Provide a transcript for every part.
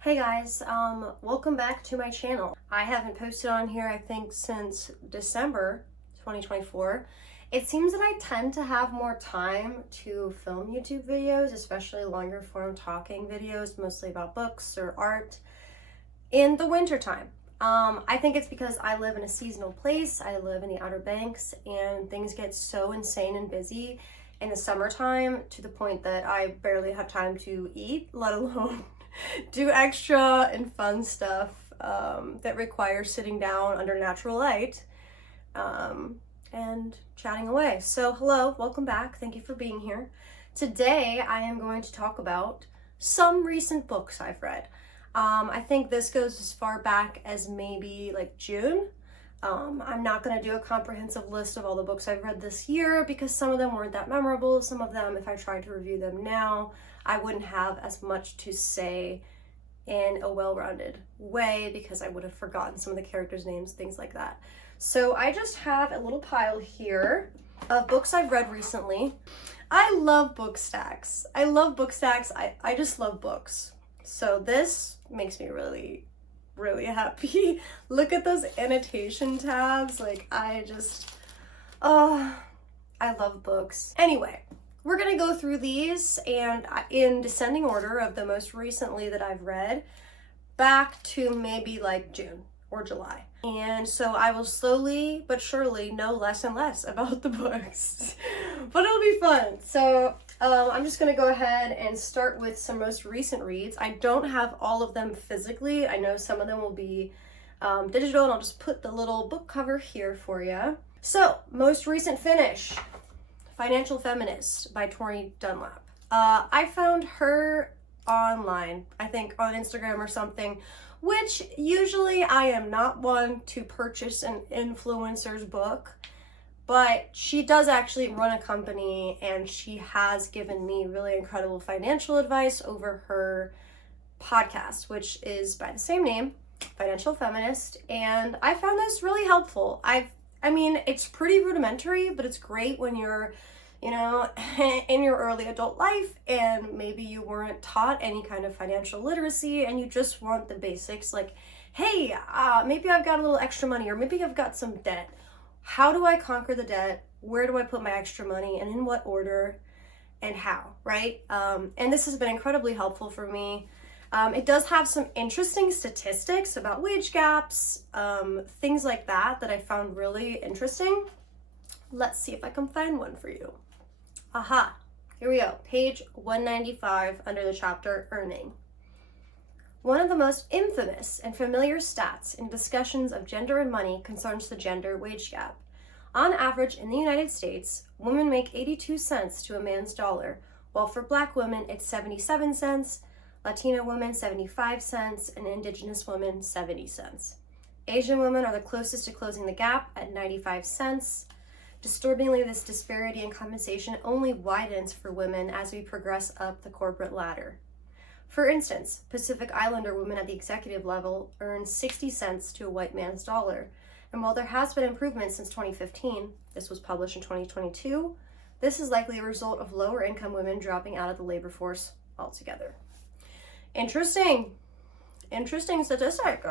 Hey guys, welcome back to my channel. I haven't posted on here, I think, since December 2024. It seems that I tend to have more time to film YouTube videos, especially longer form talking videos, mostly about books or art, in the wintertime. I think it's because I live in a seasonal place. I live in the Outer Banks, and things get so insane and busy in the summertime to the point that I barely have time to eat, let alone do extra and fun stuff that requires sitting down under natural light and chatting away. So hello, welcome back. Thank you for being here. Today I am going to talk about some recent books I've read. I think this goes as far back as maybe like June. I'm not going to do a comprehensive list of all the books I've read this year because some of them weren't that memorable. Some of them, if I tried to review them now, I wouldn't have as much to say in a well-rounded way because I would have forgotten some of the characters' names, things like that. So I just have a little pile here of books I've read recently. I love book stacks. I love book stacks. I just love books. So this makes me really happy. Look at those annotation tabs. Like I love books. Anyway, we're gonna go through these and in descending order of the most recently that I've read back to maybe like June or July. And so I will slowly but surely know less and less about the books, but it'll be fun. So I'm just gonna go ahead and start with some most recent reads. I don't have all of them physically. I know some of them will be digital, and I'll just put the little book cover here for you. So most recent finish, Financial Feminist by Tori Dunlap. I found her online, I think on Instagram or something, which usually I am not one to purchase an influencer's book, but she does actually run a company and she has given me really incredible financial advice over her podcast, which is by the same name, Financial Feminist, and I found this really helpful. I mean, it's pretty rudimentary, but it's great when you're, you know, in your early adult life and maybe you weren't taught any kind of financial literacy and you just want the basics like, hey, maybe I've got a little extra money or maybe I've got some debt. How do I conquer the debt? Where do I put my extra money and in what order and how, right? And this has been incredibly helpful for me. It does have some interesting statistics about wage gaps, things like that I found really interesting. Let's see if I can find one for you. Aha, here we go. Page 195 under the chapter Earning. One of the most infamous and familiar stats in discussions of gender and money concerns the gender wage gap. On average in the United States, women make 82 cents to a man's dollar, while for Black women it's 77 cents, Latina women 75 cents, and Indigenous women 70 cents. Asian women are the closest to closing the gap at 95 cents. Disturbingly, this disparity in compensation only widens for women as we progress up the corporate ladder. For instance, Pacific Islander women at the executive level earn 60 cents to a white man's dollar. And while there has been improvement since 2015, this was published in 2022, this is likely a result of lower income women dropping out of the labor force altogether. Interesting statistic.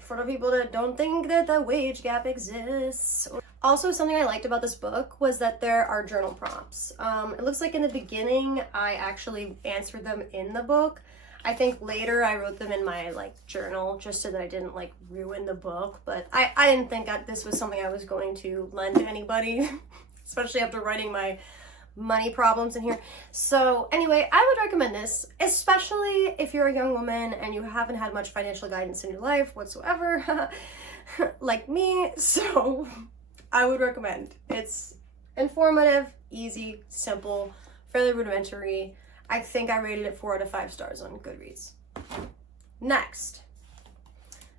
For the people that don't think that the wage gap exists. Also, something I liked about this book was that there are journal prompts. It looks like in the beginning, I actually answered them in the book. I think later I wrote them in my journal just so that I didn't ruin the book. But I didn't think that this was something I was going to lend to anybody, especially after writing my money problems in here. So anyway, I would recommend this, especially if you're a young woman and you haven't had much financial guidance in your life whatsoever, like me. So I would recommend. It's informative, easy, simple, fairly rudimentary. I think I rated it 4 out of 5 stars on Goodreads. Next,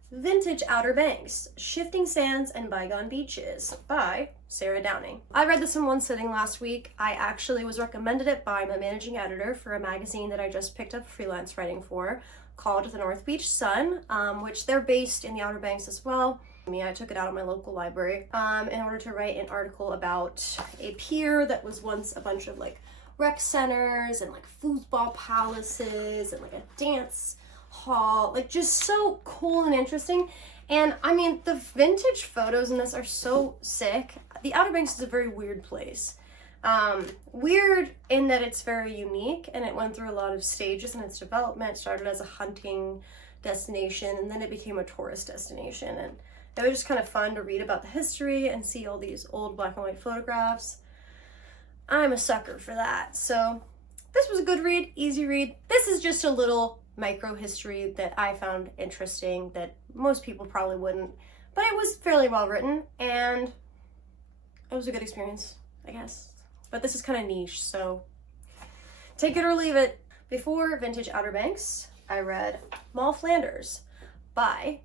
Vintage Outer Banks, Shifting Sands and Bygone Beaches by Sarah Downing. I read this in one sitting last week. I actually was recommended it by my managing editor for a magazine that I just picked up freelance writing for called The North Beach Sun, which they're based in the Outer Banks as well. I took it out of my local library in order to write an article about a pier that was once a bunch of rec centers and like foosball palaces and like a dance hall, like just so cool and interesting. And I mean, the vintage photos in this are so sick. The Outer Banks is a very weird place. Weird in that it's very unique, and it went through a lot of stages in its development. It started as a hunting destination, and then it became a tourist destination. And it was just kind of fun to read about the history and see all these old black and white photographs. I'm a sucker for that. So this was a good read, easy read. This is just a little micro history that I found interesting that most people probably wouldn't, but it was fairly well written and it was a good experience, I guess. But this is kind of niche, so take it or leave it. Before Vintage Outer Banks, I read Moll Flanders by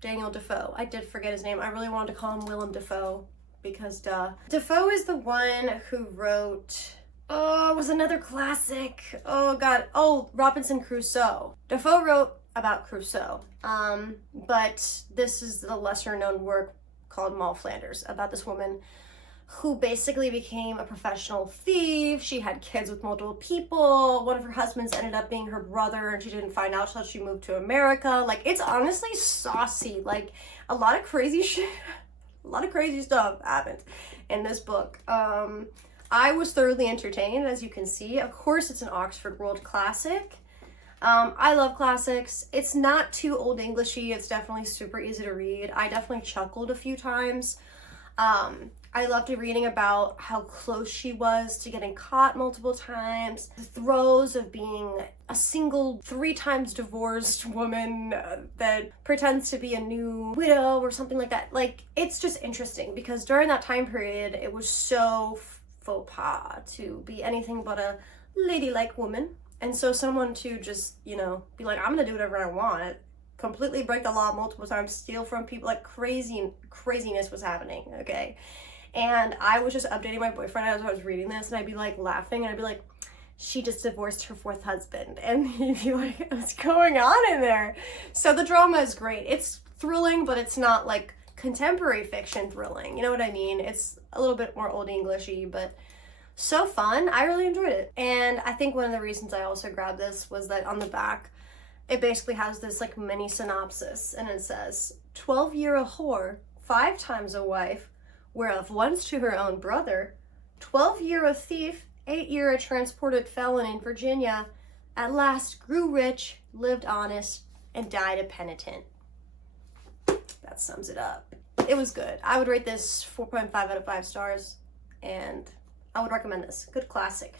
Daniel Defoe. I did forget his name. I really wanted to call him Willem Dafoe because duh. Defoe is the one who wrote, oh, it was another classic. Oh God. Oh, Robinson Crusoe. Defoe wrote about Crusoe. But this is the lesser known work called Moll Flanders, about this woman who basically became a professional thief. She had kids with multiple people. One of her husbands ended up being her brother, and she didn't find out till she moved to America. Like, it's honestly saucy. Like, a lot of crazy shit, a lot of crazy stuff happened in this book. I was thoroughly entertained, as you can see. Of course, it's an Oxford World Classic. I love classics. It's not too Old Englishy. It's definitely super easy to read. I definitely chuckled a few times. I loved reading about how close she was to getting caught multiple times. The throes of being a single, 3 times divorced woman that pretends to be a new widow or something like that. Like, it's just interesting because during that time period, it was so faux pas to be anything but a ladylike woman. And so someone to just, you know, be like, I'm gonna do whatever I want, completely break the law multiple times, steal from people, like craziness was happening, okay? And I was just updating my boyfriend as I was reading this, and I'd be like laughing, and I'd be like, she just divorced her 4th husband. And he'd be like, what's going on in there? So the drama is great. It's thrilling, but it's not like contemporary fiction thrilling. You know what I mean? It's a little bit more Old Englishy, but so fun. I really enjoyed it. And I think one of the reasons I also grabbed this was that on the back, it basically has this like mini synopsis, and it says, 12-year a whore, 5 times a wife, whereof once to her own brother, 12-year a thief, 8-year a transported felon in Virginia, at last grew rich, lived honest, and died a penitent. That sums it up. It was good. I would rate this 4.5 out of 5 stars, and I would recommend this. Good classic.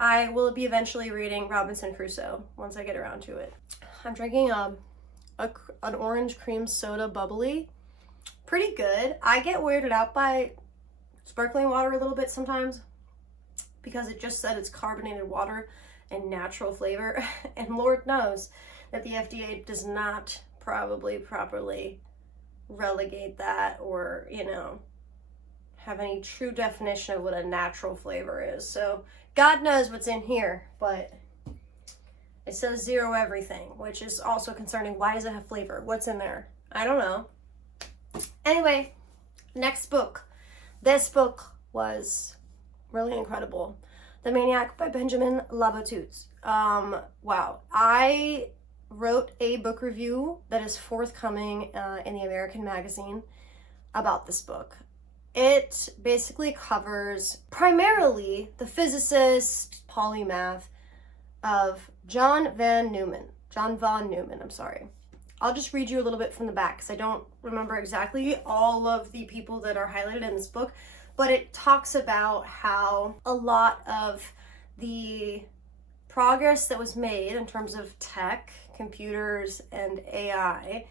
I will be eventually reading Robinson Crusoe once I get around to it. I'm drinking an orange cream soda bubbly. Pretty good. I get weirded out by sparkling water a little bit sometimes because it just said it's carbonated water and natural flavor. And Lord knows that the FDA does not probably properly relegate that or, you know, have any true definition of what a natural flavor is. So God knows what's in here, but it says 0 everything, which is also concerning. Why does it have flavor? What's in there? I don't know. Anyway, next book. This book was really incredible. The Maniac by Benjamin Labatut. Wow. I wrote a book review that is forthcoming in the American magazine about this book. It basically covers primarily the physicist, polymath of John von Neumann, I'm sorry. I'll just read you a little bit from the back because I don't remember exactly all of the people that are highlighted in this book, but it talks about how a lot of the progress that was made in terms of tech, computers, and AI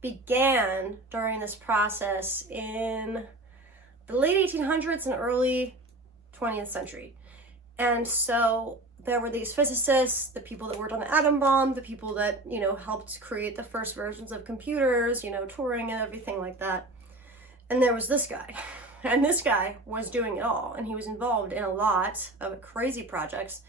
began during this process in the late 1800s and early 20th century. And so there were these physicists, the people that worked on the atom bomb, the people that, you know, helped create the first versions of computers, you know, Turing and everything like that. And there was this guy. And this guy was doing it all. And he was involved in a lot of crazy projects.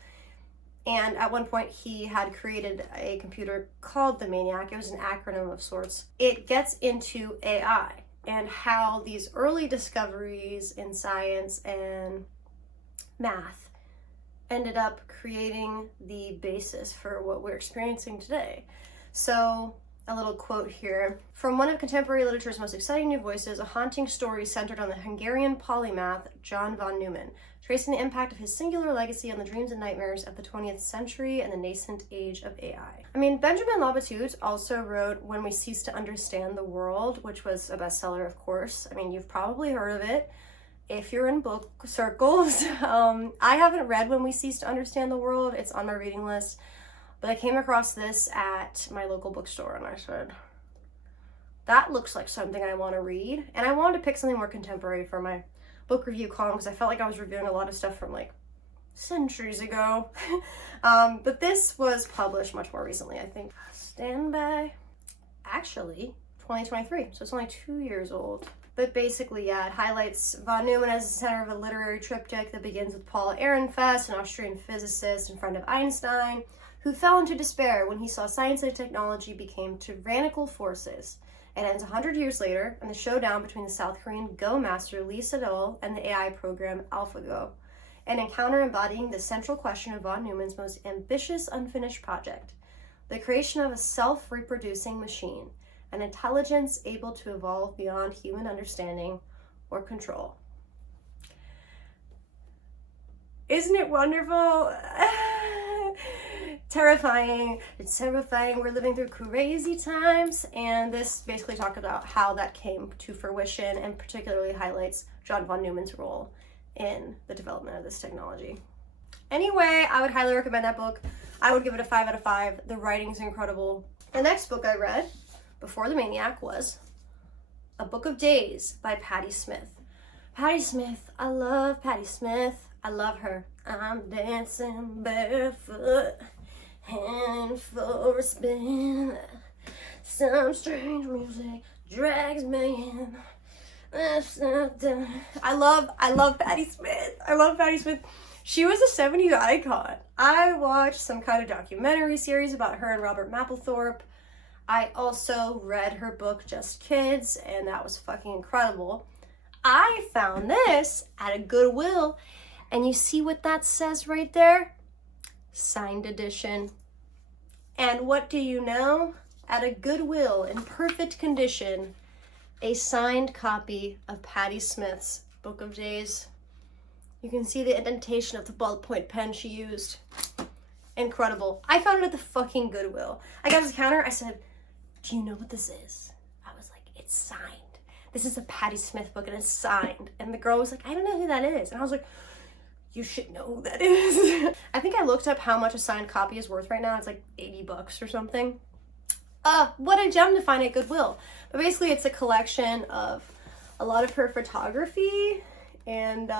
And at one point he had created a computer called the Maniac. It was an acronym of sorts. It gets into AI and how these early discoveries in science and math ended up creating the basis for what we're experiencing today. So, a little quote here. From one of contemporary literature's most exciting new voices, a haunting story centered on the Hungarian polymath John von Neumann, tracing the impact of his singular legacy on the dreams and nightmares of the 20th century and the nascent age of AI. I mean, Benjamin Labatut also wrote When We Cease to Understand the World, which was a bestseller, of course. I mean, you've probably heard of it if you're in book circles. I haven't read When We Cease to Understand the World. It's on my reading list. But I came across this at my local bookstore and I said, that looks like something I want to read. And I wanted to pick something more contemporary for my book review column because I felt like I was reviewing a lot of stuff from like centuries ago. But this was published much more recently, I think. Stand by. Actually, 2023, so it's only 2 years old. But basically, yeah, it highlights von Neumann as the center of a literary triptych that begins with Paul Ehrenfest, an Austrian physicist and friend of Einstein, who fell into despair when he saw science and technology became tyrannical forces. It ends 100 years later in the showdown between the South Korean Go master Lee Sedol and the AI program AlphaGo, an encounter embodying the central question of von Neumann's most ambitious unfinished project, the creation of a self-reproducing machine, an intelligence able to evolve beyond human understanding or control. Isn't it wonderful? Terrifying. It's terrifying. We're living through crazy times, and this basically talked about how that came to fruition and particularly highlights John von Neumann's role in the development of this technology. Anyway, I would highly recommend that book. I would give it a 5 out of 5. The writing is incredible. The next book I read before the Maniac was A Book of Days by Patti Smith. Patti Smith, I love Patti Smith. I love her. I'm dancing barefoot and for a spin. Some strange music drags me in. I love Patti Smith. I love Patti Smith. She was a 70s icon. I watched some kind of documentary series about her and Robert Mapplethorpe. I also read her book Just Kids, and that was fucking incredible. I found this at a Goodwill, and you see what that says right there? Signed edition. And what do you know? At a Goodwill, in perfect condition, a signed copy of Patti Smith's Book of Days. You can see the indentation of the ballpoint pen she used. Incredible. I found it at the fucking Goodwill. I got to the counter, I said, do you know what this is? I was like, it's signed. This is a Patti Smith book and it's signed. And the girl was like, I don't know who that is. And I was like, you should know who that is. I think I looked up how much a signed copy is worth right now. It's like $80 or something. What a gem to find at Goodwill. But basically it's a collection of a lot of her photography and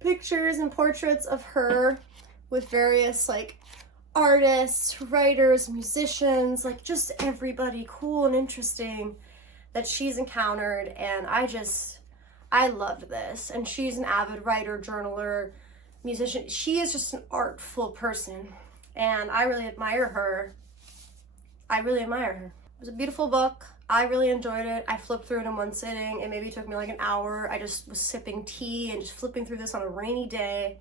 pictures and portraits of her with various like artists, writers, musicians, like just everybody cool and interesting that she's encountered. And I loved this. And she's an avid writer, journaler, musician. She is just an artful person. And I really admire her. It was a beautiful book. I really enjoyed it. I flipped through it in one sitting. It maybe took me like an hour. I just was sipping tea and just flipping through this on a rainy day.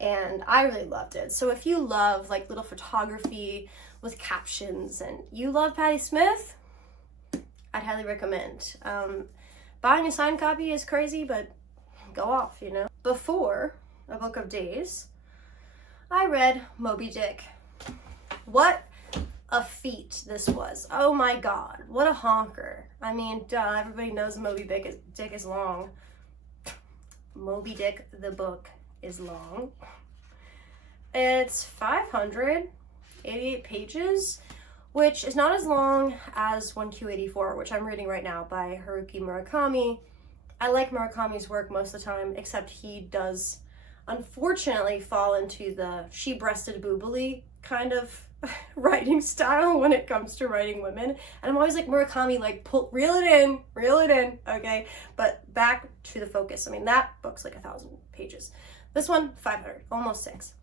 And I really loved it. So if you love like little photography with captions and you love Patti Smith, I'd highly recommend. Buying a signed copy is crazy, but go off, you know. Before A Book of Days, I read Moby Dick. What a feat this was. Oh my God, what a honker. I mean, duh, everybody knows Moby Dick is long. Moby Dick, the book, is long. It's 588 pages, which is not as long as 1Q84, which I'm reading right now by Haruki Murakami. I like Murakami's work most of the time, except he does unfortunately fall into the she-breasted boobily kind of writing style when it comes to writing women. And I'm always like, Murakami, like, reel it in, okay? But back to the focus. I mean, that book's like 1,000 pages. This one, 500, almost 6.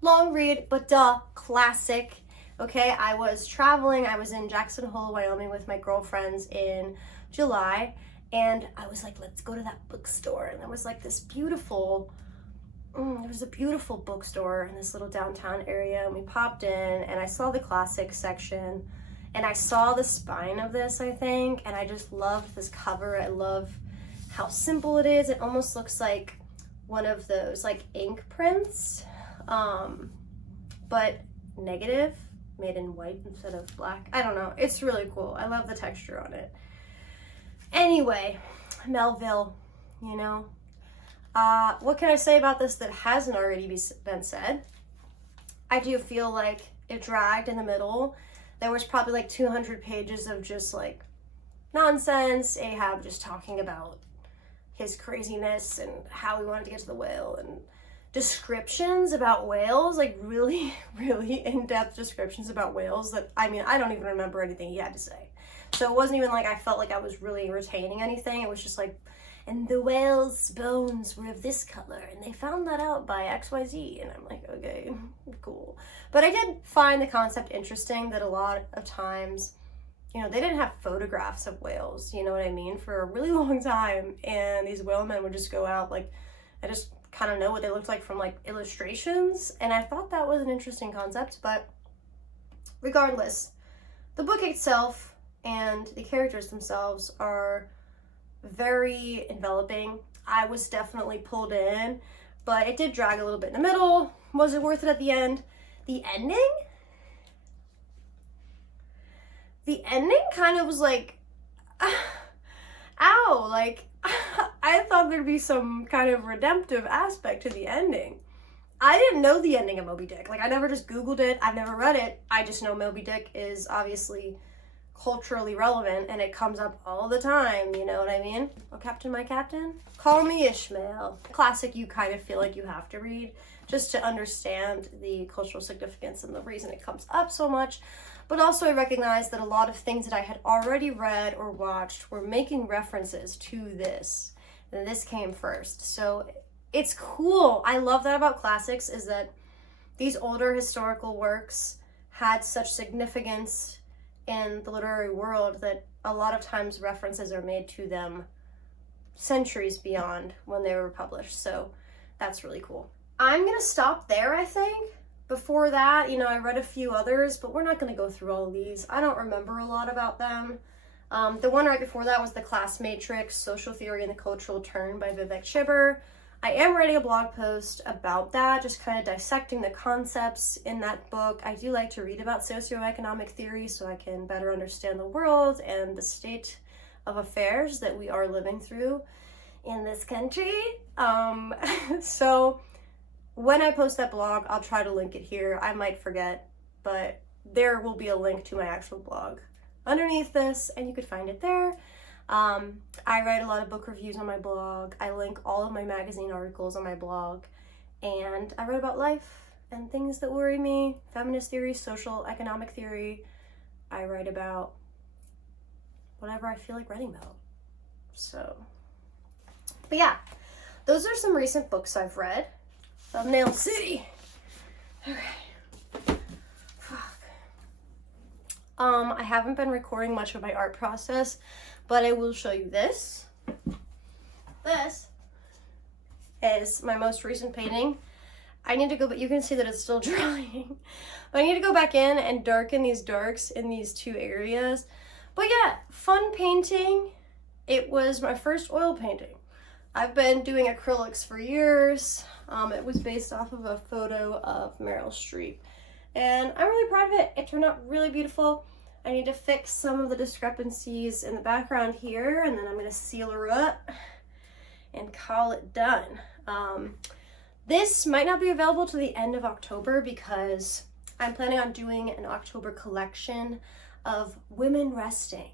Long read, but classic. Okay, I was traveling. I was in Jackson Hole, Wyoming with my girlfriends in July, and I was like, let's go to that bookstore. And there was like this beautiful there was a beautiful bookstore in this little downtown area, and we popped in and I saw the classics section and I saw the spine of this, I think, and I just loved this cover. I love how simple it is. It almost looks like one of those like ink prints, but negative, made in white instead of black. I don't know, it's really cool. I love the texture on it. Anyway, Melville, you know, what can I say about this that hasn't already been said? I do feel like it dragged in the middle. There was probably like 200 pages of just like nonsense. Ahab just talking about his craziness and how he wanted to get to the whale, and descriptions about whales, like really, really in-depth descriptions about whales that, I mean, I don't even remember anything he had to say. So it wasn't even like I felt like I was really retaining anything. It was just like, and the whale's bones were of this color, and they found that out by XYZ. And I'm like, okay, cool. But I did find the concept interesting that a lot of times, you know, they didn't have photographs of whales, you know what I mean, for a really long time. And these whalemen would just go out, like, I just kind of know what they looked like from like illustrations. And I thought that was an interesting concept. But regardless, the book itself and the characters themselves are very enveloping. I was definitely pulled in, but it did drag a little bit in the middle. Was it worth it at the end? The ending kind of was like, ow, like, I thought there'd be some kind of redemptive aspect to the ending. I didn't know the ending of Moby Dick. Like, I never just Googled it. I've never read it. I just know Moby Dick is obviously culturally relevant and it comes up all the time, you know what I mean? Oh, Captain, my captain? Call me Ishmael. Classic you kind of feel like you have to read just to understand the cultural significance and the reason it comes up so much. But also I recognize that a lot of things that I had already read or watched were making references to this. And this came first. So it's cool. I love that about classics, is that these older historical works had such significance in the literary world that a lot of times references are made to them centuries beyond when they were published. So that's really cool. I'm gonna stop there, I think. Before that, you know, I read a few others, but we're not gonna go through all of these. I don't remember a lot about them. The one right before that was The Class Matrix, Social Theory and the Cultural Turn by Vivek Chibber. I am writing a blog post about that, just kind of dissecting the concepts in that book. I do like to read about socioeconomic theory so I can better understand the world and the state of affairs that we are living through in this country. So when I post that blog, I'll try to link it here. I might forget, but there will be a link to my actual blog underneath this, and you could find it there. I write a lot of book reviews on my blog. I link all of my magazine articles on my blog, and I write about life and things that worry me, feminist theory, social economic theory. I write about whatever I feel like writing about. So, but yeah, those are some recent books I've read. Thumbnail City. Okay. Fuck. I haven't been recording much of my art process, but I will show you this. This is my most recent painting. I need to go, but you can see that it's still drying. But I need to go back in and darken these darks in these two areas. But yeah, fun painting. It was my first oil painting. I've been doing acrylics for years. It was based off of a photo of Meryl Streep. And I'm really proud of it. It turned out really beautiful. I need to fix some of the discrepancies in the background here, and then I'm gonna seal her up and call it done. This might not be available to the end of October because I'm planning on doing an October collection of women resting.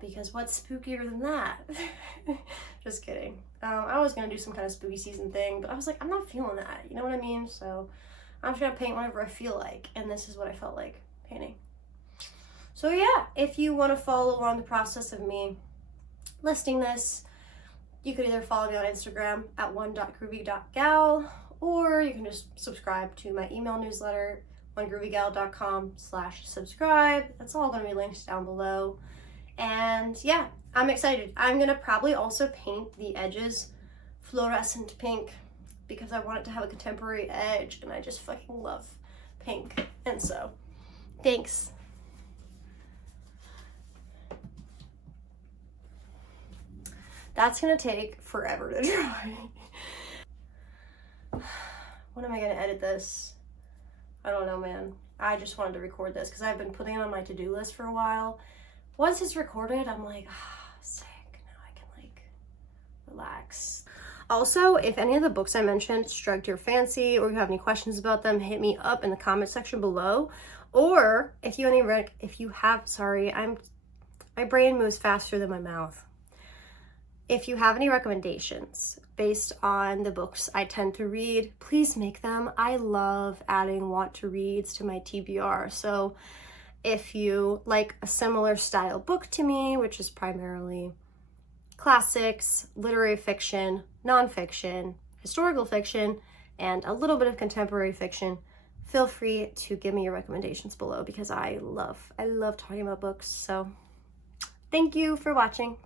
Because what's spookier than that? Just kidding. I was gonna do some kind of spooky season thing, but I was like, I'm not feeling that, you know what I mean? So I'm just gonna paint whenever I feel like, and this is what I felt like painting. So yeah, if you want to follow along the process of me listing this, you could either follow me on Instagram at one.groovy.gal, or you can just subscribe to my email newsletter, onegroovygal.com/subscribe. That's all going to be linked down below. And yeah, I'm excited. I'm going to probably also paint the edges fluorescent pink because I want it to have a contemporary edge, and I just fucking love pink. And so, thanks. That's gonna take forever to dry. When am I gonna edit this? I don't know, man. I just wanted to record this because I've been putting it on my to-do list for a while. Once it's recorded, I'm like, sick. Now I can like relax. Also, if any of the books I mentioned struck your fancy or you have any questions about them, hit me up in the comment section below. Or if you my brain moves faster than my mouth. If you have any recommendations based on the books I tend to read, please make them. I love adding want to reads to my TBR. So if you like a similar style book to me, which is primarily classics, literary fiction, nonfiction, historical fiction, and a little bit of contemporary fiction, feel free to give me your recommendations below because I love talking about books. So thank you for watching.